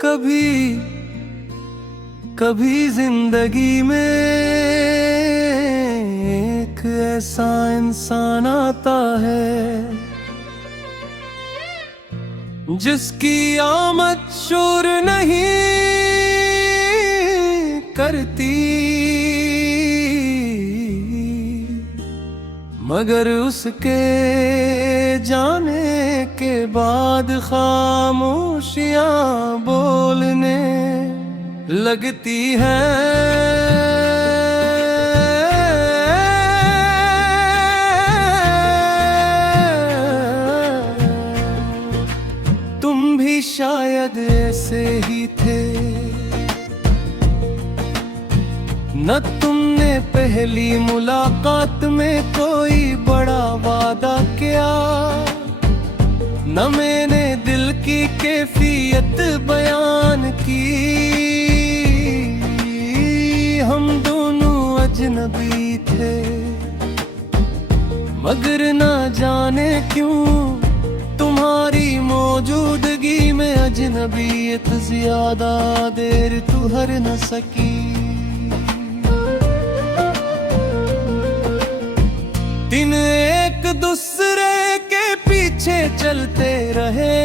कभी कभी जिंदगी में एक ऐसा इंसान आता है जिसकी आमद शोर नहीं करती, मगर उसके जाने के बाद खामोशियां बोलने लगती हैं। तुम भी शायद ऐसे ही थे, न तुमने पहली मुलाकात में कोई बड़ा वादा किया, न मैंने दिल की कैफियत बयान की। हम दोनों अजनबी थे, मगर ना जाने क्यों तुम्हारी मौजूदगी में अजनबीयत ज्यादा देर ठहर न सकी। दिन एक दूसरे के पीछे चलते रहे,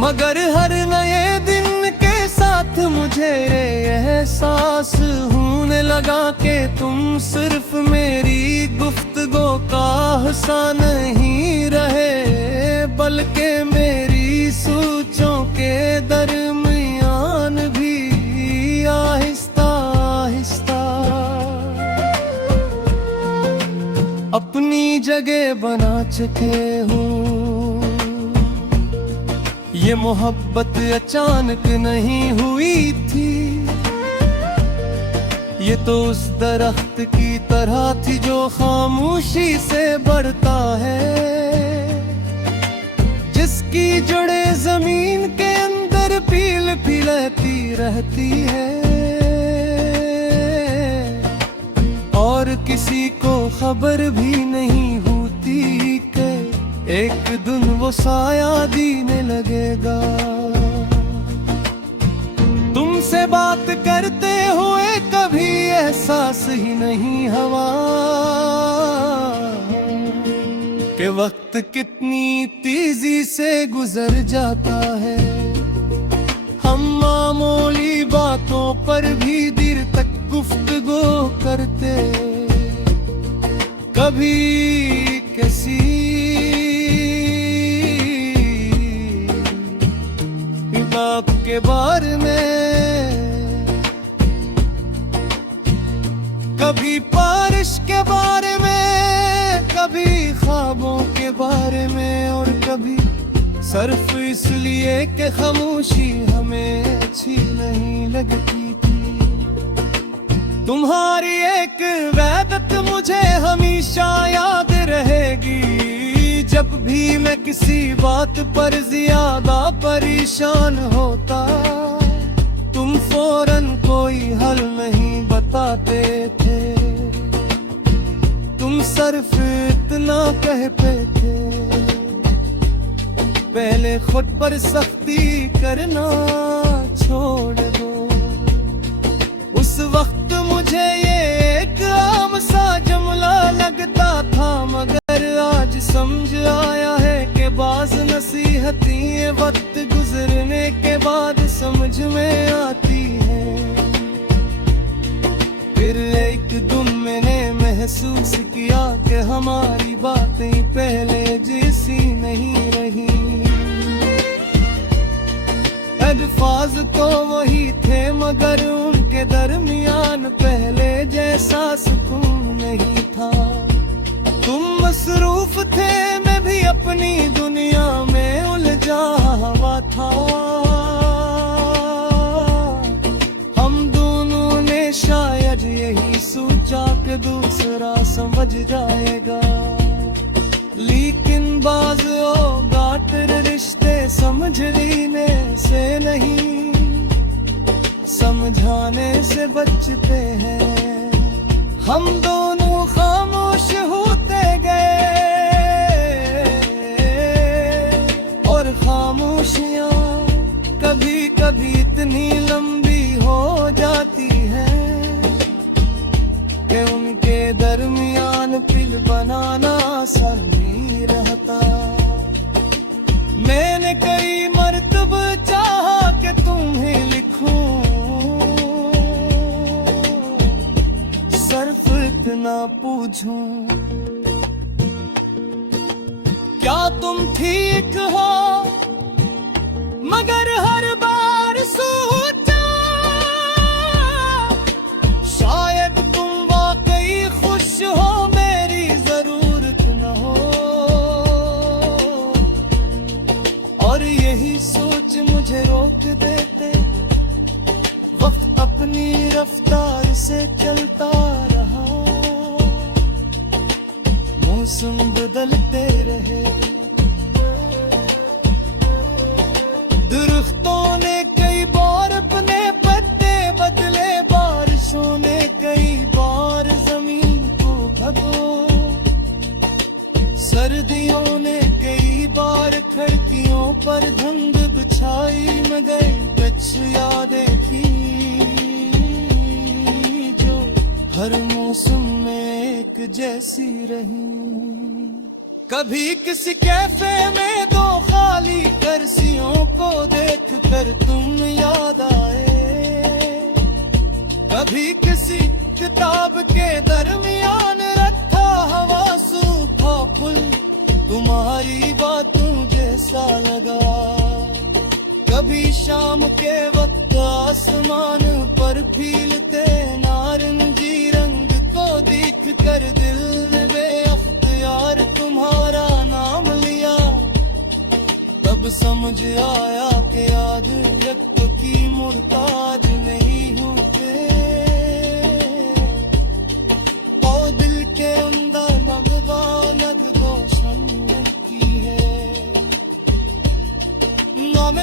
मगर हर नए दिन के साथ मुझे एहसास होने लगा कि तुम सिर्फ मेरी गुफ्तगू का हिस्सा नहीं रहे, बल्कि मेरी सोचों के दरमियान भी आहिस्ता आहिस्ता अपनी जगह बना चुके हूँ। ये मोहब्बत अचानक नहीं हुई थी, ये तो उस दरख्त की तरह थी जो खामोशी से बढ़ता है, जिसकी जड़ें जमीन के अंदर पील पिलती रहती है, और किसी को खबर भी नहीं होती कि एक दिन वो साया देने लगेगा। तुमसे बात करते हुए कभी एहसास ही नहीं हुआ कि वक्त कितनी तेजी से गुजर जाता है। हम मामूली बातों पर भी देर तक गुफ्तगू करते, कभी किसी बात के बारे में, कभी बारिश के बारे में, कभी ख्वाबों के बारे में, और कभी सिर्फ इसलिए कि खामोशी हमें अच्छी नहीं लगती थी। तुम्हारी एक वहदत मुझे हमेशा याद रहेगी, जब भी मैं किसी बात पर ज्यादा परेशान होता, तुम फौरन कोई हल नहीं बताते थे, तुम सिर्फ इतना कहते थे, पहले खुद पर सख्ती करना छोड़ दो। उस वक्त मुझे ये एक आम सा जुमला लगता था, मगर आज समझ आया है कि बाज़ नसीहतें वक्त गुजरने के बाद समझ में आती है। फिर एक दिन मैंने महसूस किया कि हमारी बातें पहले जैसी नहीं रही। अल्फाज तो वही थे, मगर उनके दरमियान पहले जैसा सुकून नहीं था। तुम मसरूफ थे, मैं भी अपनी दुनिया में उलझा हुआ था। हम दोनों ने शायद यही सोचा कि दूसरा समझ जाएगा, लेकिन बाज़ औक़ात रिश्ते समझ लेने से नहीं, समझाने से बचते हैं। हम दोनों खामोश होते गए और खामोशियां कभी कभी इतनी लंबी हो जाती है कि उनके दरमियान पिल बनाना आसान नहीं रहता। मैंने कई मर्तबा चाहा कि तुम्हें लिखूं, सिर्फ इतना पूछूं, क्या तुम ठीक हो? मगर हर बार सोचा शायद तुम वाकई खुश हो, मेरी जरूरत न हो। और यही सोच मुझे रोक देते, वक्त अपनी रफ्तार से चलता रहा, मौसम बदलते रहे। दरख्तों ने कई बार अपने पत्ते बदले, बारिशों ने कई बार जमीन को भगो, सर्दियों ने कई बार खिड़कियों पर धुंध बिछाई, मगर कुछ यादें थी जो हर मौसम में एक जैसी रही। कभी किसी कैफे में दो खाली कुर्सियों को देख कर तुम याद आए, कभी किसी किताब के दरमियान रखा हवा सूखा फूल तुम्हारी बातों जैसा लगा। कभी शाम के वक्त आसमान पर फीलते नारंगी रंग को देख कर दिल में बेअख्तियार तुम्हारा नाम लिया, तब समझ आया कि आज रक्त की मुर्ताज नहीं हूँ और दिल के अंदर नगवा नग रोशन की है। नाम